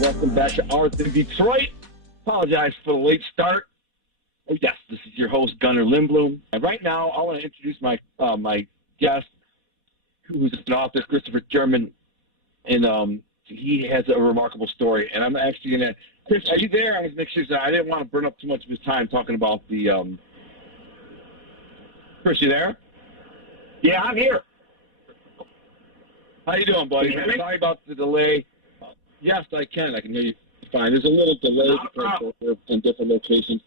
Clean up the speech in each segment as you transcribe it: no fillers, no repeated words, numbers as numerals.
Welcome back to Arts in Detroit. Apologize for the late start. Oh, yes, this is your host, Gunnar Lindbloom. And right now, I want to introduce my guest, who's an author, Christopher German, and he has a remarkable story. And I'm actually going to, Chris, are you there? I was make sure that I didn't want to burn up too much of his time talking about the, Chris, you there? Yeah, I'm here. How you doing, buddy? Sorry about the delay. Yes, I can. I can hear you fine. There's a little delay because we're in different locations.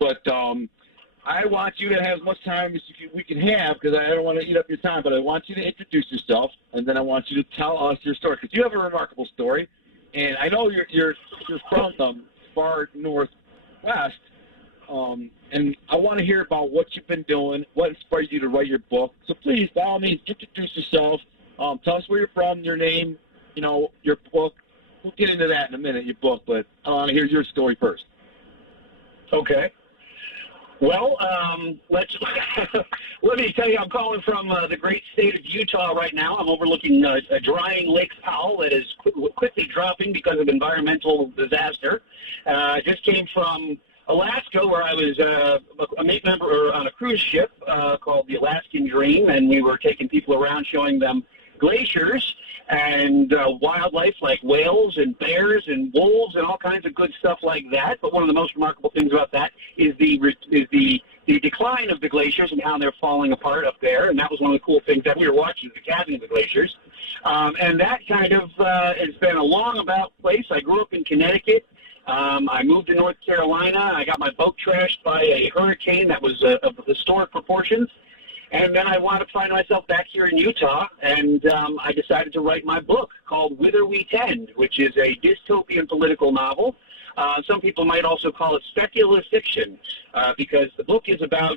But I want you to have as much time as we can have, because I don't want to eat up your time, but I want you to introduce yourself, and then I want you to tell us your story, because you have a remarkable story. And I know you're from far northwest, and I want to hear about what you've been doing, what inspired you to write your book. So please, by all means, introduce yourself. Tell us where you're from, your name, your book. We'll get into that in a minute, your book, but I want to hear your story first. Okay. Well, let me tell you, I'm calling from the great state of Utah right now. I'm overlooking a drying Lake Powell that is quickly dropping because of environmental disaster. I just came from Alaska, where I was a mate member on a cruise ship called the Alaskan Dream, and we were taking people around showing them glaciers and wildlife like whales and bears and wolves and all kinds of good stuff like that. But one of the most remarkable things about that is the decline of the glaciers and how they're falling apart up there. And that was one of the cool things that we were watching, the calving of the glaciers. And that kind of has been a long about place. I grew up in Connecticut. I moved to North Carolina. I got my boat trashed by a hurricane that was of historic proportions. And then I wanted to find myself back here in Utah, and I decided to write my book called Whither We Tend, which is a dystopian political novel. Some people might also call it speculative fiction, because the book is about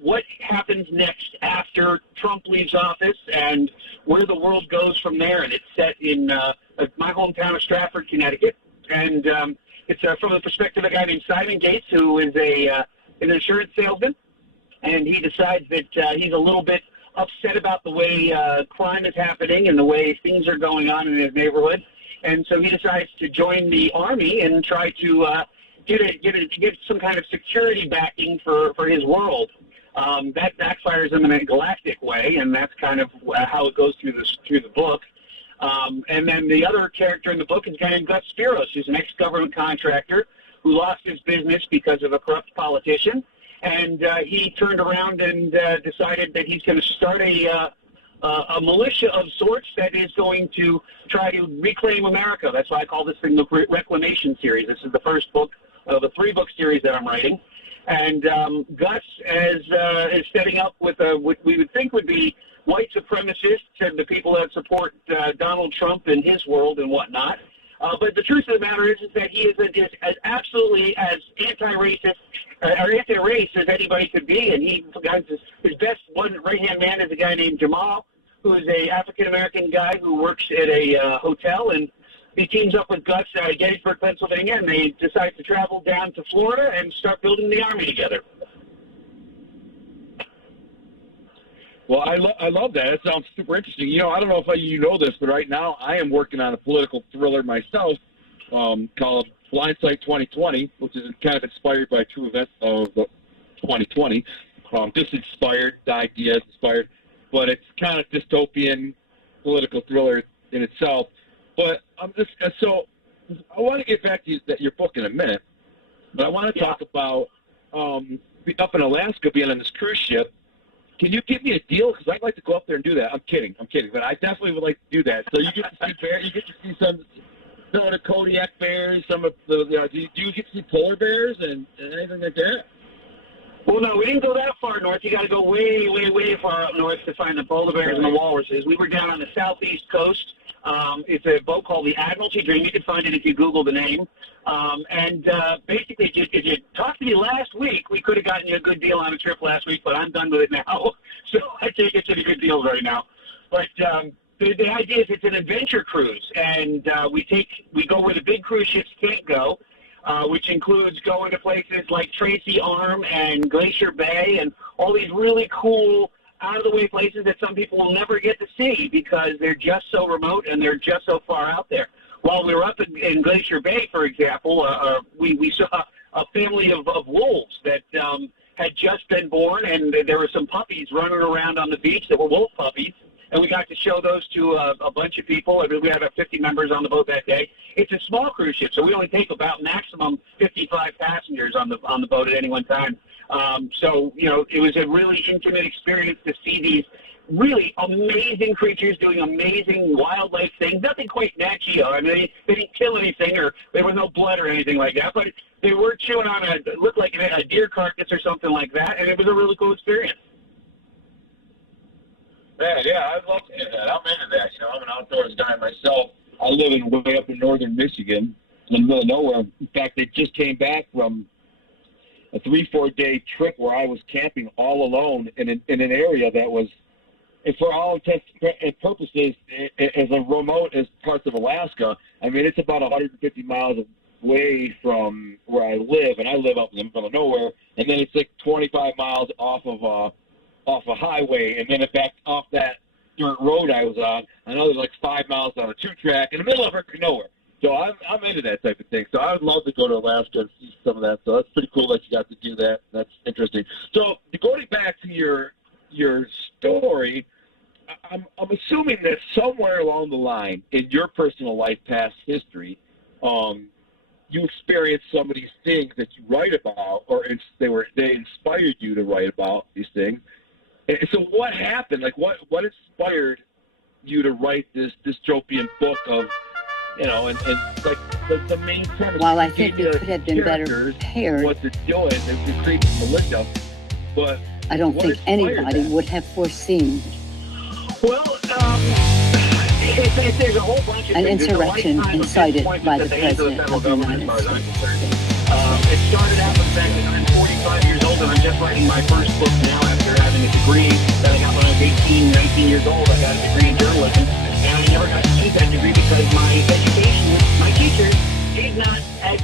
what happens next after Trump leaves office and where the world goes from there. And it's set in my hometown of Stratford, Connecticut. And it's from the perspective of a guy named Simon Gates, who is an insurance salesman. And he decides that he's a little bit upset about the way crime is happening and the way things are going on in his neighborhood. And so he decides to join the Army and try to get some kind of security backing for his world. That backfires him in a galactic way, and that's kind of how it goes through the book. And then the other character in the book is a guy named Gus Spiros, who's an ex-government contractor who lost his business because of a corrupt politician. And he turned around and decided that he's going to start a militia of sorts that is going to try to reclaim America. That's why I call this thing the Reclamation series. This is the first book of a 3-book series that I'm writing. And Gus is setting up with what we would think would be white supremacists and the people that support Donald Trump and his world and whatnot. But the truth of the matter is that he is as absolutely as anti-racist or anti-race as anybody could be, and his best right-hand man is a guy named Jamal, who is a African-American guy who works at a hotel, and he teams up with Gus at Gettysburg, Pennsylvania, and they decide to travel down to Florida and start building the Army together. Well, I love that. It sounds super interesting. I don't know if you know this, but right now I am working on a political thriller myself called Blindside 2020, which is kind of inspired by true events of 2020. Just inspired, the idea is inspired, but it's kind of dystopian political thriller in itself. But so I want to get back to your book in a minute, but I want to talk about up in Alaska being on this cruise ship. Can you give me a deal? Because I'd like to go up there and do that. I'm kidding, but I definitely would like to do that. So you get to see bears. You get to see some of the Kodiak bears. Some of the do you get to see polar bears and anything like that? Well, no, we didn't go that far north. You got to go way, way, way far up north to find the polar bears and the walruses. We were down on the southeast coast. It's a boat called the Admiralty Dream. You can find it if you Google the name. Basically, if you talked to me last week, we could have gotten you a good deal on a trip last week, but I'm done with it now. So I can't get you any good deals right now. But the idea is it's an adventure cruise, and we go where the big cruise ships can't go, which includes going to places like Tracy Arm and Glacier Bay and all these really cool out-of-the-way places that some people will never get to see because they're just so remote and they're just so far out there. While we were up in Glacier Bay, for example, we saw a family of wolves that had just been born, and there were some puppies running around on the beach that were wolf puppies, and we got to show those to a bunch of people. I mean, we had about 50 members on the boat that day. It's a small cruise ship, so we only take about maximum 55 passengers on the boat at any one time. So, you know, it was a really intimate experience to see these really amazing creatures doing amazing wildlife things. Nothing quite Nat Geo. I mean, they didn't kill anything, or there was no blood or anything like that, but they were chewing on it looked like a deer carcass or something like that, and it was a really cool experience. Man, yeah, I'd love to do that. I'm into that. You know, I'm an outdoors guy myself. I live way up in northern Michigan, in the middle of nowhere. In fact, they just came back from a 3-4 day trip where I was camping all alone in an area that was, and for all intents and purposes, as remote as parts of Alaska. I mean, it's about 150 miles away from where I live, and I live up in the middle of nowhere. And then it's like 25 miles off a highway, and then back off that dirt road I was on, another like 5 miles on a 2-track in the middle of nowhere. So I'm into that type of thing. So I would love to go to Alaska and see some of that. So that's pretty cool that you got to do that. That's interesting. So going back to your story, I'm assuming that somewhere along the line in your personal life, past history, you experienced some of these things that you write about, or they inspired you to write about these things. And so what happened? Like what inspired you to write this dystopian book of, you know, and like the main premise? While I think we could have been better prepared, what it's doing, it creates militia, but I don't think anybody would have foreseen Well, there's a whole bunch of an things. insurrection incited by the President of the United States. It started out with the fact that I'm 45 years old and I'm just writing my first book now after having a degree that I got when I was 18, 19 years old. I got a degree in journalism, and I never got to use that degree because my education, my teachers did not,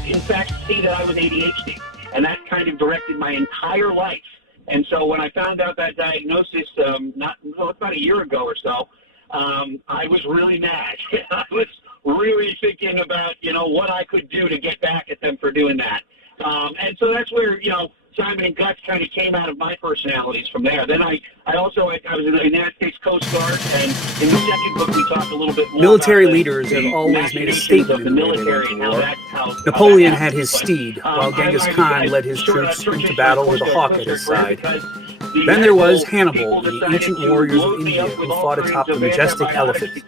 in fact, see that I was ADHD, and that kind of directed my entire life. And so when I found out that diagnosis, about a year ago or so, I was really mad. I was really thinking about, you know, what I could do to get back at them for doing that. And so that's where, you know, Simon and Guts kind of came out of my personalities from there. Then I was in the United States Coast Guard, and in the second book we talked a little bit more Military about leaders have always made a statement of the military and how that Napoleon had his steed, while Genghis Khan led his troops into battle with a hawk at his side. Then there was Hannibal, the ancient warriors of India who fought atop the majestic elephant.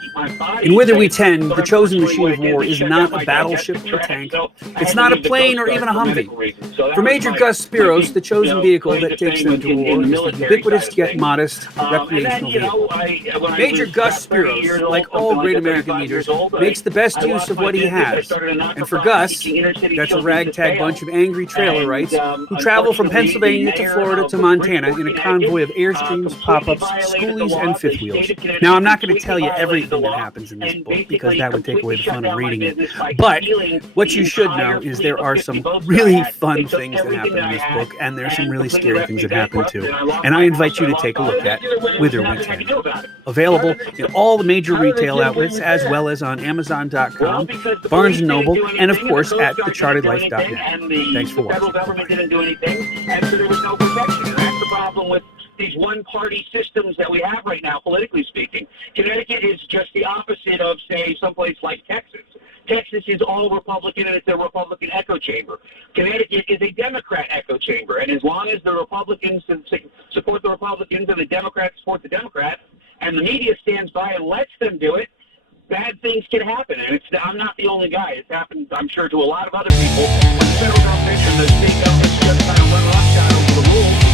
In Whither We Tend, the chosen machine of war is not a battleship or tank. It's not a plane or even a Humvee. For Major Gus Spiros, the chosen vehicle that takes them to war is the ubiquitous yet modest recreational vehicle. Major Gus Spiros, like all great American leaders, makes the best use of what he has. And for Gus, that's a ragtag bunch of angry trailer-rights who travel from Pennsylvania to Florida to Montana in a convoy of Airstreams, pop-ups, schoolies, and fifth wheels. Now, I'm not going to tell you everything that happens in this book because that would take away the fun of reading it. But what you should know is there are some really fun things that happen in this book, and there's some really scary things that happen too. And I invite you to take a look at Whither We Tend. Available in all the major retail outlets, as well as on Amazon.com, Barnes & Noble, and of course at thechartedlife.net. Thanks for watching. Problem with these one-party systems that we have right now, politically speaking. Connecticut is just the opposite of, say, someplace like Texas. Texas is all Republican, and it's a Republican echo chamber. Connecticut is a Democrat echo chamber, and as long as the Republicans support the Republicans and the Democrats support the Democrats, and the media stands by and lets them do it, bad things can happen. And I'm not the only guy. It's happened, I'm sure, to a lot of other people. When the federal government and the state government just kind of run roughshod over the rules,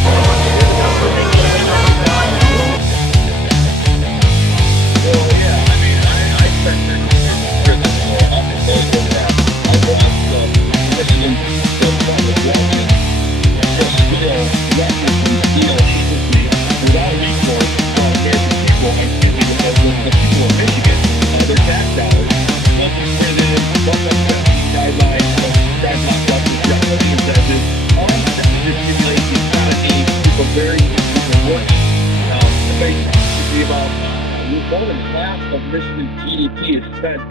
Well, yeah, I mean, I spent 13 years in prison, so I'm familiar with that. I watched Michigan go from the Republican just let this deal agency without recourse from American people, and the people of Michigan, their tax dollars, suspended, guidelines, that's not justice, justice incentives, all that just stimulates the economy, people very work.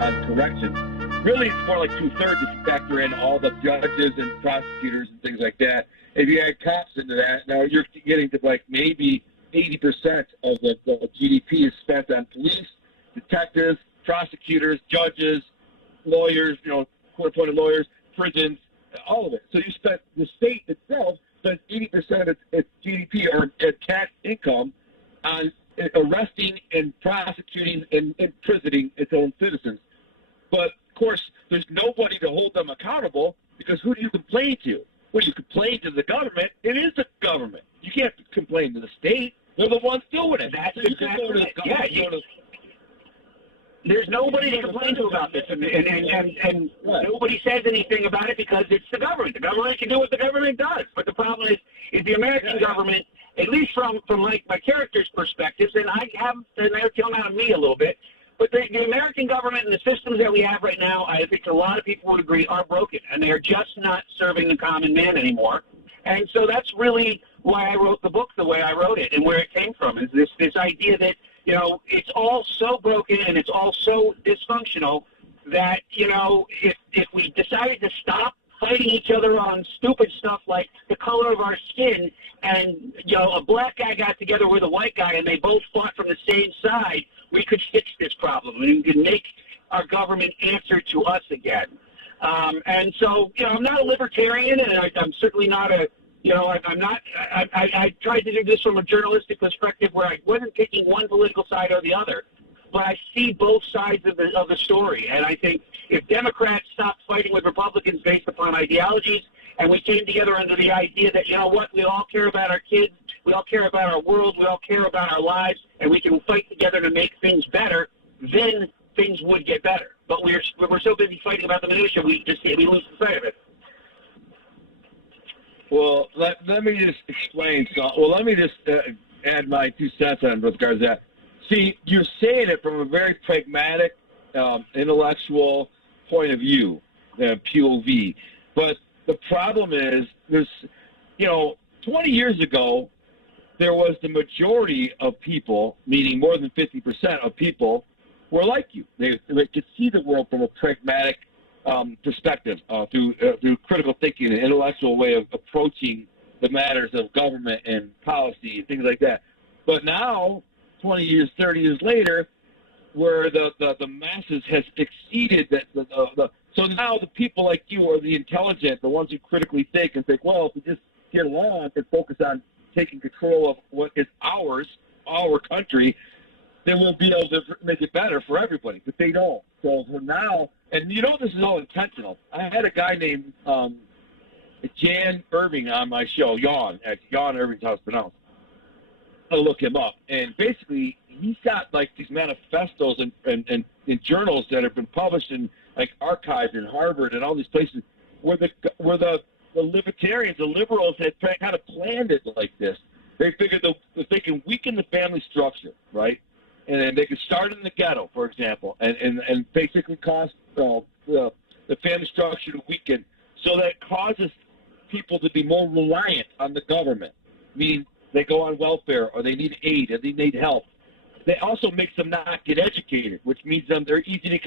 on corrections. Really, it's more like 2/3 if you factor in all the judges and prosecutors and things like that. If you add cops into that, now you're getting to like maybe 80% of the GDP is spent on police, detectives, prosecutors, judges, lawyers, court-appointed lawyers, prisons, all of it. So you spent, the state itself spends 80% of its GDP or tax income on arresting and prosecuting and imprisoning its own citizens. But, of course, there's nobody to hold them accountable because who do you complain to? When you complain to the government, it is the government. You can't complain to the state. They're the ones doing it. That's exactly it. There's nobody to complain to about this, and nobody says anything about it because it's the government. The government can do what the government does. But the problem is the American government, at least from like my character's perspectives, and they're coming out of me a little bit, but the American government and the systems that we have right now, I think a lot of people would agree, are broken, and they are just not serving the common man anymore. And so that's really why I wrote the book the way I wrote it and where it came from, is this idea that, it's all so broken and it's all so dysfunctional that, if we decided to stop fighting each other on stupid stuff like the color of our skin and, a black guy got together with a white guy and they both fought from the same side, we could fix this problem and we could make our government answer to us again. And so, I'm not a libertarian, and I'm certainly not I tried to do this from a journalistic perspective where I wasn't picking one political side or the other, but I see both sides of the story. And I think if Democrats stopped fighting with Republicans based upon ideologies, and we came together under the idea that, we all care about our kids, we all care about our world, we all care about our lives, and we can fight together to make things better, then things would get better. But we're so busy fighting about the minutia, we lose sight of it. Well, let me just explain. Let me just add my 2 cents on with regards to that. See, you're saying it from a very pragmatic, intellectual point of view, POV. But the problem is, 20 years ago, there was the majority of people, meaning more than 50% of people, were like you. They could see the world from a pragmatic perspective, through critical thinking and intellectual way of approaching the matters of government and policy and things like that. But now, 20 years, 30 years later, where the masses has exceeded that, so now the people like you are the intelligent, the ones who critically think and think, well, if we just get along and focus on taking control of what is ours, our country, then we'll be able to make it better for everybody. But they don't. So for now, and this is all intentional. I had a guy named Jan Irving on my show, Jan Irving's how it's pronounced. I'll look him up. And basically, he's got like these manifestos and journals that have been published in like archives in Harvard and all these places where the libertarians, the liberals had kind of planned it like this. They figured that they can weaken the family structure, right? And then they could start in the ghetto, for example, and basically cause the family structure to weaken, so that causes people to be more reliant on the government, meaning they go on welfare or they need aid or they need help. They also makes them not get educated, which means they're easier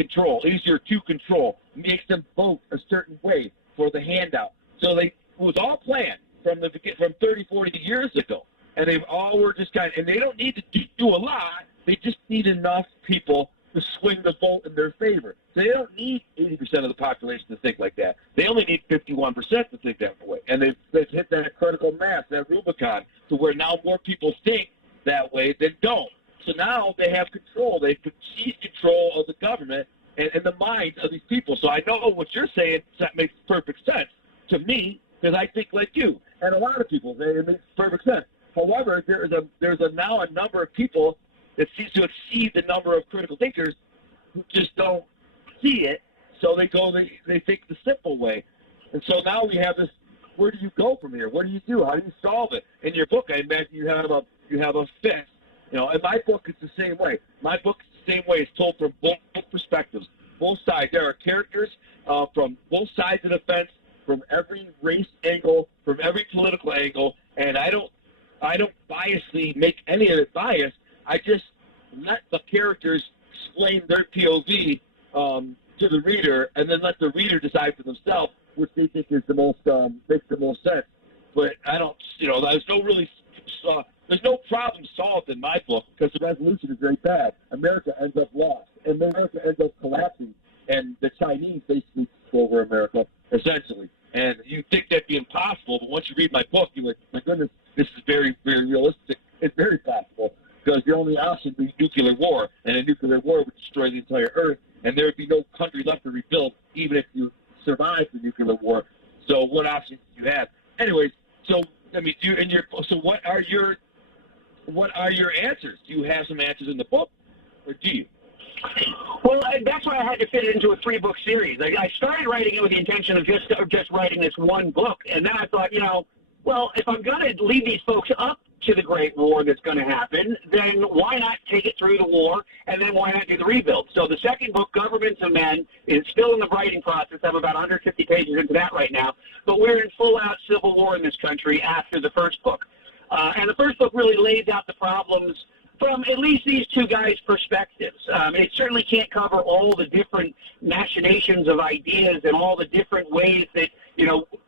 to control, makes them vote a certain way for the handout. So it was all planned from 30, 40 years ago, and they all were just and they don't need to do a lot. They just need enough people to swing the vote in their favor. So they don't need 80% of the population to think like that. They only need 51% to think that way. And they've hit that critical mass, that Rubicon, to where now more people think that way than don't. So now they have control. They seize control of the government and the minds of these people. So I know what you're saying that makes perfect sense to me, because I think like you. And a lot of people, it makes perfect sense. However, there's now a number of people that seems to exceed the number of critical thinkers who just don't see it, so they think the simple way. And so now we have this, where do you go from here? What do you do? How do you solve it? In your book, I imagine you have a fix. In my book, it's the same way. My book is the same way. It's told from both perspectives, both sides. There are characters from both sides of the fence, from every race angle, from every political angle, and I don't biasly make any of it biased. I just let the characters explain their POV to the reader, and then let the reader decide for themselves which they think is the most makes the most sense. But I don't, there's no problem solved in my book because the resolution is very bad. America ends up lost, and America ends up collapsing, and the Chinese basically take over America essentially. And you think that'd be impossible, but once you read my book, you're like, my goodness, this is very, very realistic. It's very possible because the only option would be nuclear war, and a nuclear war would destroy the entire Earth, and there would be no country left to rebuild, even if you survived the nuclear war. So what options do you have? Anyways, so I mean, what are your answers? Do you have some answers in the book, or do you? Well, that's why I had to fit it into a 3-book series. I started writing it with the intention of just writing this one book, and then I thought, well, if I'm going to lead these folks up to the Great War that's going to happen, then why not take it through the war, and then why not do the rebuild? So the second book, Governments of Men, is still in the writing process. I'm about 150 pages into that right now, but we're in full-out civil war in this country after the first book. And the first book really lays out the problems from at least these two guys' perspectives. It certainly can't cover all the different machinations of ideas and all the different ways that,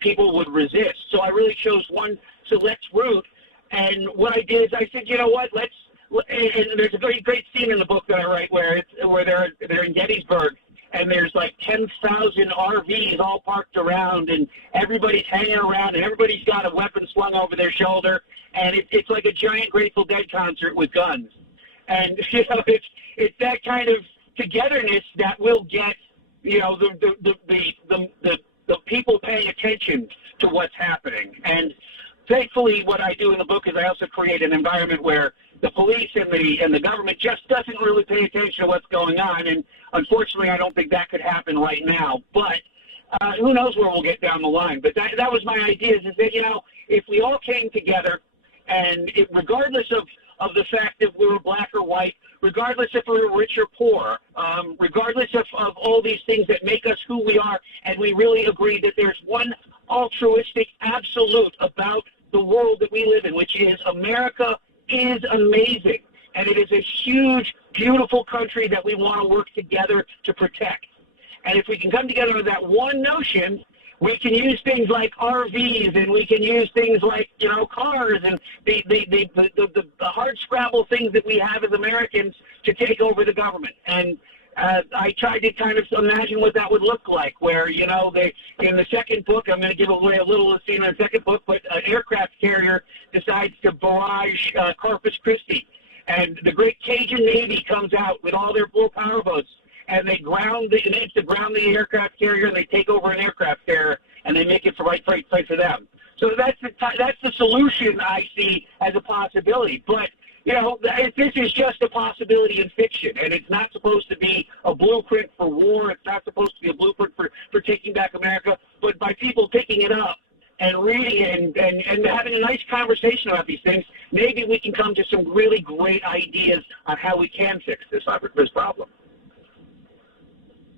people would resist. So I really chose one select route. And what I did is I said, you know what, and there's a very great scene in the book that I write where they're in Gettysburg, and there's like 10,000 RVs all parked around, and everybody's hanging around, and everybody's got a weapon slung over their shoulder, and it's like a giant Grateful Dead concert with guns. And, it's that kind of togetherness that will get, the people paying attention to what's happening. And thankfully, what I do in the book is I also create an environment where the police and the government just doesn't really pay attention to what's going on. And unfortunately, I don't think that could happen right now. But who knows where we'll get down the line. But that was my idea, is that, if we all came together, and regardless of the fact that we were black or white, regardless if we were rich or poor, regardless of all these things that make us who we are, and we really agree that there's one altruistic absolute about the world that we live in, which is America is amazing, and it is a huge, beautiful country that we want to work together to protect. And if we can come together with that one notion, we can use things like RVs, and we can use things like, cars, and the hard scrabble things that we have as Americans to take over the government. And I tried to kind of imagine what that would look like, where, in the second book, I'm going to give away a little of the scene in the second book, but an aircraft carrier decides to barrage Corpus Christi. And the great Cajun Navy comes out with all their full powerboats, and they ground the aircraft carrier, and they take over an aircraft carrier, and they make it for right fight for them. So that's the solution I see as a possibility. But this is just a possibility in fiction, and it's not supposed to be a blueprint for war. It's not supposed to be a blueprint for taking back America. But by people picking it up and reading it and having a nice conversation about these things, maybe we can come to some really great ideas on how we can fix this problem.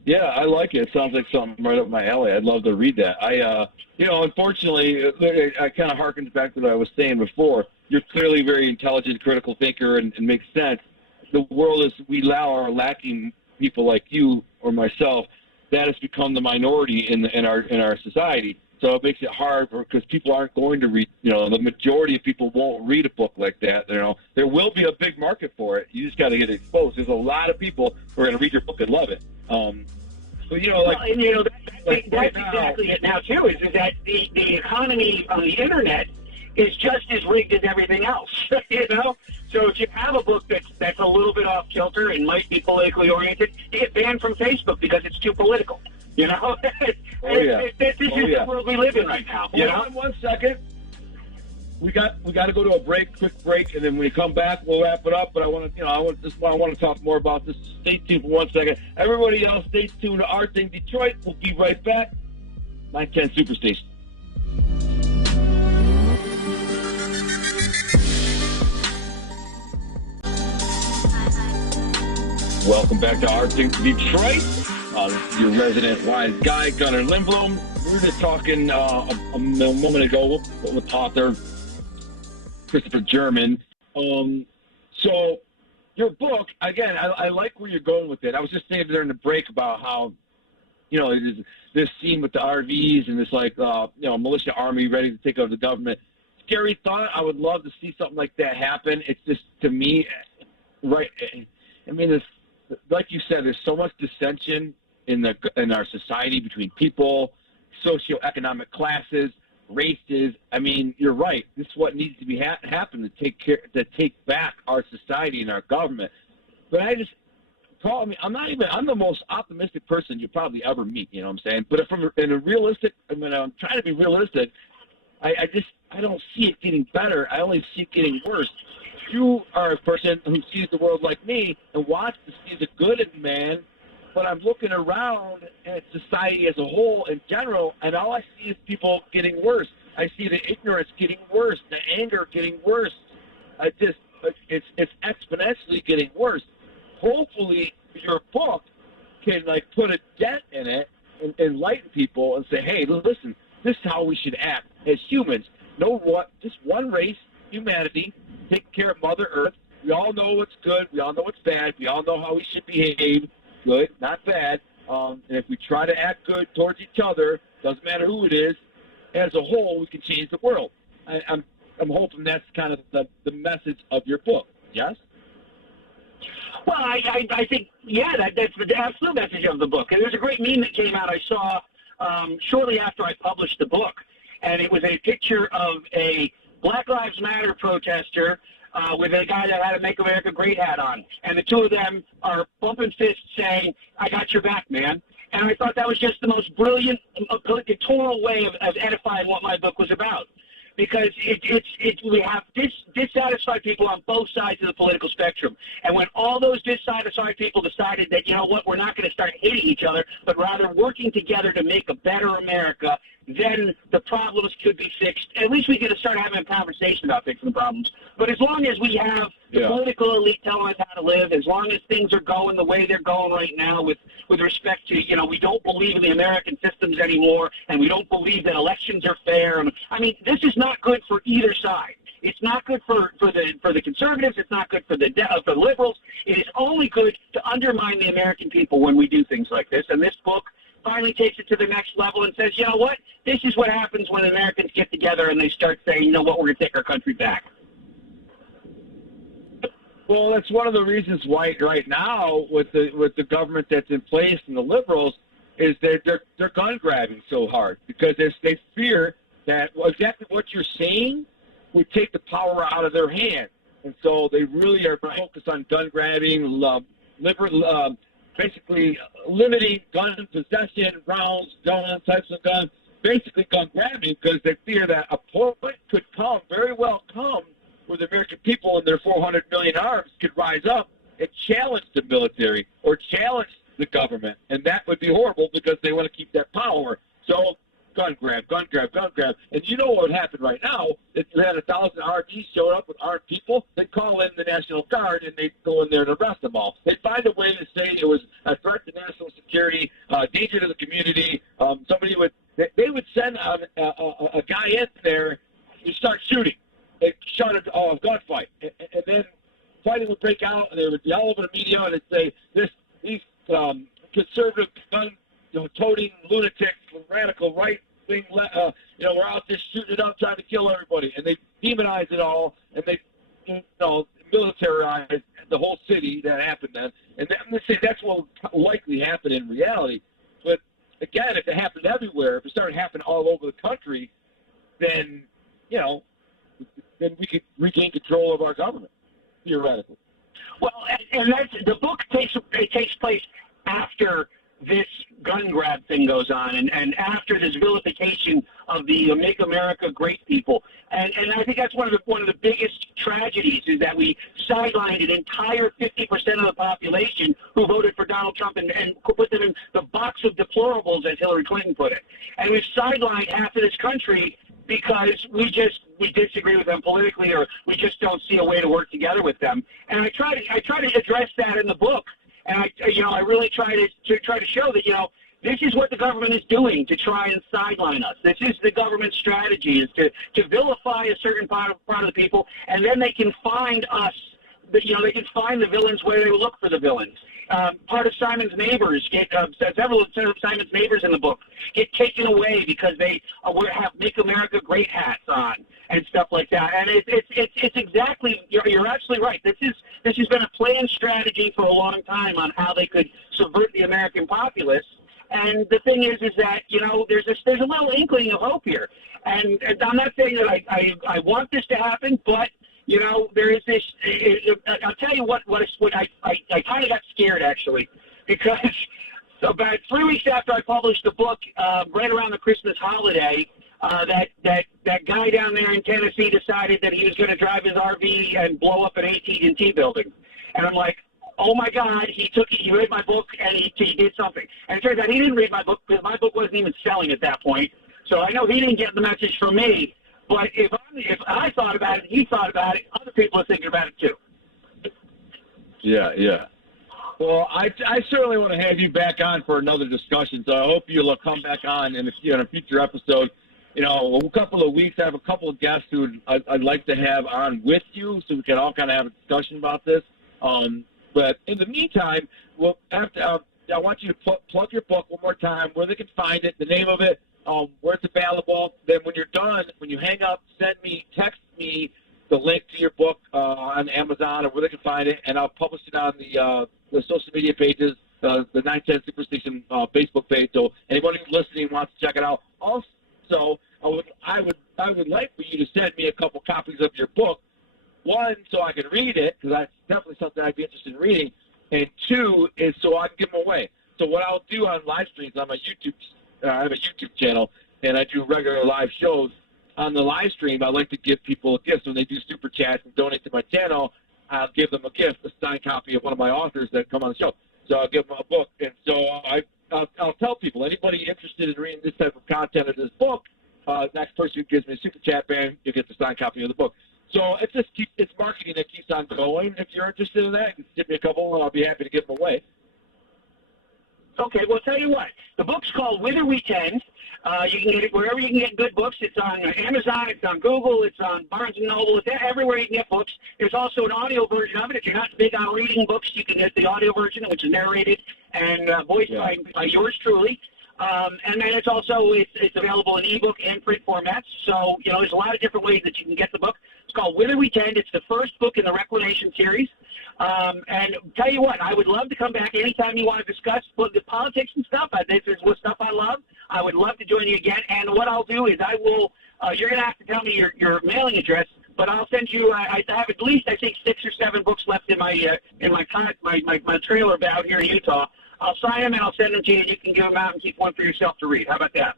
Yeah, I like it. It sounds like something right up my alley. I'd love to read that. Unfortunately, I kind of harkens back to what I was saying before. You're clearly a very intelligent, critical thinker, and makes sense. The world we are lacking people like you or myself. That has become the minority in our society. So it makes it hard because people aren't going to read. The majority of people won't read a book like that. There will be a big market for it. You just got to get exposed. There's a lot of people who are going to read your book and love it. But that's exactly it now too. Is that the economy on the internet is just as rigged as everything else. So if you have a book that's a little bit off kilter and might be politically oriented, you get banned from Facebook because it's too political. This is the world we live in right now. Hold on 1 second. We got to go to a quick break, and then when we come back, we'll wrap it up. But I want to talk more about this. Stay tuned for 1 second. Everybody else, stay tuned to Our Thing Detroit. We'll be right back. 910 Superstation. Welcome back to Our Thing Detroit. Your resident wise guy, Gunnar Lindbloom. We were just talking a moment ago with author Christopher German. So, your book, again, I like where you're going with it. I was just saying during the break about how, this scene with the RVs and this, militia army ready to take over the government. Scary thought. I would love to see something like that happen. It's just, to me, right. I mean, it's, like you said, there's so much dissension in our society between people, socioeconomic classes, races. I mean, you're right. This is what needs to be happen to take back our society and our government. But I'm the most optimistic person you probably ever meet. You know what I'm saying? But I'm trying to be realistic. I don't see it getting better. I only see it getting worse. You are a person who sees the world like me and wants to see the good in man, but I'm looking around at society as a whole in general, and all I see is people getting worse. I see the ignorance getting worse, the anger getting worse. It's exponentially getting worse. Hopefully, your book can put a dent in it and enlighten people and say, hey, listen, this is how we should act as humans. Know what? Just one race, humanity, take care of Mother Earth. We all know what's good. We all know what's bad. We all know how we should behave. Good, not bad. And if we try to act good towards each other, doesn't matter who it is, as a whole, we can change the world. I'm hoping that's kind of the message of your book. Yes? Well, I think, that's the absolute message of the book. And there's a great meme that came out I saw shortly after I published the book. And it was a picture of a Black Lives Matter protester with a guy that had a Make America Great hat on. And the two of them are bumping fists saying, I got your back, man. And I thought that was just the most brilliant pictorial way of edifying what my book was about. Because we have dissatisfied people on both sides of the political spectrum. And when all those dissatisfied people decided that, you know what, we're not going to start hating each other, but rather working together to make a better America, then the problems could be fixed. At least we get to start having a conversation about fixing the problems. But as long as we have the political elite telling us how to live, as long as things are going the way they're going right now with respect to, we don't believe in the American systems anymore, and we don't believe that elections are fair. I mean, this is not good for either side. It's not good for the conservatives. It's not good for the liberals. It is only good to undermine the American people when we do things like this. And this book finally takes it to the next level and says, you know what? This is what happens when Americans get together and they start saying, you know what, we're going to take our country back. Well, that's one of the reasons why right now with the government that's in place and the liberals is that they're gun grabbing so hard because they fear that exactly what you're saying would take the power out of their hands. And so they really are focused on gun grabbing, basically limiting gun possession, rounds, guns, types of guns, basically gun grabbing because they fear that a point could very well come where the American people and their 400 million arms could rise up and challenge the military or challenge the government. And that would be horrible because they want to keep that power. So gun grab. And you know what would happen right now? If you had 1,000 RVs showing up with armed people, they'd call in the National Guard and they'd go in there and arrest them all. They'd find a way to say it was a threat to national security, danger to the community. They would send a guy in there to start shooting. They start a gunfight, and then fighting would break out, and they would be all over the media, and they'd say these conservative gun-toting lunatics, radical right-wing, we're out there shooting it up, trying to kill everybody, and they demonize it all, and they militarize the whole city. That happened then, and I'm going to say that's what will likely happen in reality. But again, if it happened everywhere, if it started happening all over the country, then then we could regain control of our government, theoretically. Well, and that's the book takes place after this gun grab thing goes on, and after this vilification of the Make America Great people, and I think that's one of the biggest tragedies is that we sidelined an entire 50% of the population who voted for Donald Trump and put them in the box of deplorables, as Hillary Clinton put it, and we've sidelined half of this country because we disagree with them politically, or we just don't see a way to work together with them. And I try to address that in the book, and I really try to show that this is what the government is doing to try and sideline us. This is the government's strategy, is to vilify a certain part of the people, and then they can find us they can find the villains where they look for the villains. Part of Simon's neighbors several of Simon's neighbors in the book get taken away because they have "Make America Great" hats on and stuff like that. And it's exactly, you're absolutely right. This has been a planned strategy for a long time on how they could subvert the American populace. And the thing is that there's a little inkling of hope here. And I'm not saying that I want this to happen, but there is this. I'll tell you what I kind of got scared actually, because about 3 weeks after I published the book, right around the Christmas holiday, that guy down there in Tennessee decided that he was going to drive his RV and blow up an AT&T building, and I'm like, oh my God, he read my book and he did something. And it turns out he didn't read my book because my book wasn't even selling at that point. So I know he didn't get the message from me. But if I thought about it, he thought about it, other people are thinking about it too. Yeah. Well, I certainly want to have you back on for another discussion. So I hope you'll come back on in a future episode. A couple of weeks, I have a couple of guests who I'd like to have on with you, so we can all kind of have a discussion about this. But in the meantime, I want you to plug your book one more time, where they can find it, the name of it, where it's available. Then when you're done, when you hang up, text me the link to your book on Amazon or where they can find it, and I'll publish it on the social media pages, the 910 Superstition Facebook page. So anyone who's listening wants to check it out. Also, I would like for you to send me a couple copies of your book. One, so I can read it, because that's definitely something I'd be interested in reading. And two, is so I can give them away. So what I'll do on live streams on my YouTube, I have a YouTube channel, and I do regular live shows. On the live stream, I like to give people a gift. When they do super chats and donate to my channel, I'll give them a gift, a signed copy of one of my authors that come on the show. So I'll give them a book. And so I'll tell people, anybody interested in reading this type of content of this book, next person who gives me a super chat, bam, you'll get the signed copy of the book. So it's marketing that keeps on going. If you're interested in that, you can give me a couple, and I'll be happy to give them away. Okay, well, tell you what. The book's called Whither We Tend. You can get it wherever you can get good books. It's on Amazon. It's on Google. It's on Barnes & Noble. It's everywhere you can get books. There's also an audio version of it. If you're not big on reading books, you can get the audio version, which is narrated and voiced by yours truly. And then it's available in ebook and print formats. So, there's a lot of different ways that you can get the book. It's called Whither We Tend. It's the first book in the Reclamation series. And tell you what, I would love to come back anytime you want to discuss the politics and stuff. This is what stuff I love. I would love to join you again. And what I'll do is I will, you're going to have to tell me your mailing address, but I'll send you, I have at least, I think, 6 or 7 books left in my trailer out here in Utah. I'll sign them and I'll send them to you, and you can give them out and keep one for yourself to read. How about that?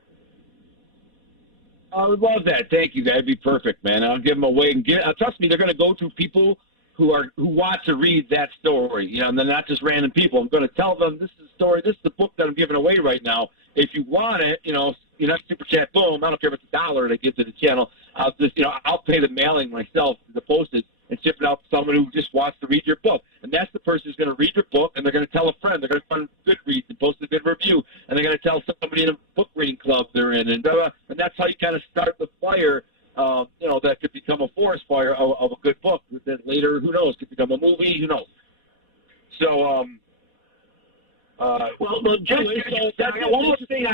I would love that. Thank you. That'd be perfect, man. I'll give them away and trust me, they're going to go to people who want to read that story. And they're not just random people. I'm going to tell them this is the story. This is the book that I'm giving away right now. If you want it, super chat, boom. I don't care if it's $1 to give to the channel. I'll just, I'll pay the mailing myself, the postage, and ship it out to someone who just wants to read your book. And that's the person who's going to read your book, and they're going to tell a friend. They're going to find Goodreads and post a good review, and they're going to tell somebody in a book reading club they're in, and that's how you kind of start the fire. That could become a forest fire of a good book. Then later, who knows, could become a movie. Who knows? So, just one more thing.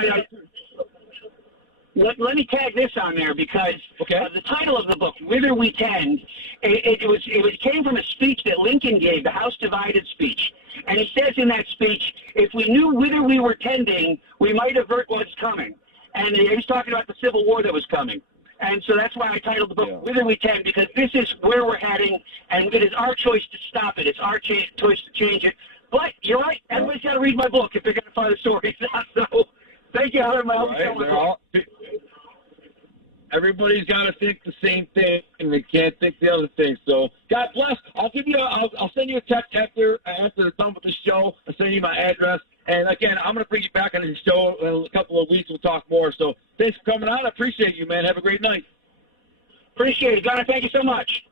Let me tag this on there because the title of the book, Whither We Tend, it came from a speech that Lincoln gave, the House Divided speech. And he says in that speech, if we knew whither we were tending, we might avert what's coming. And he was talking about the Civil War that was coming. And so that's why I titled the book Whither We Tend, because this is where we're heading, and it is our choice to stop it. It's our choice to change it. But you're right. Everybody's got to read my book if they're going to find the stories. So thank you. Everybody's got to think the same thing, and they can't think the other thing. So God bless. I'll send you a text after they're done with the show. I'll send you my address. And again, I'm going to bring you back on the show in a couple of weeks. We'll talk more. So thanks for coming on. I appreciate you, man. Have a great night. Appreciate it, Gunnar. Thank you so much.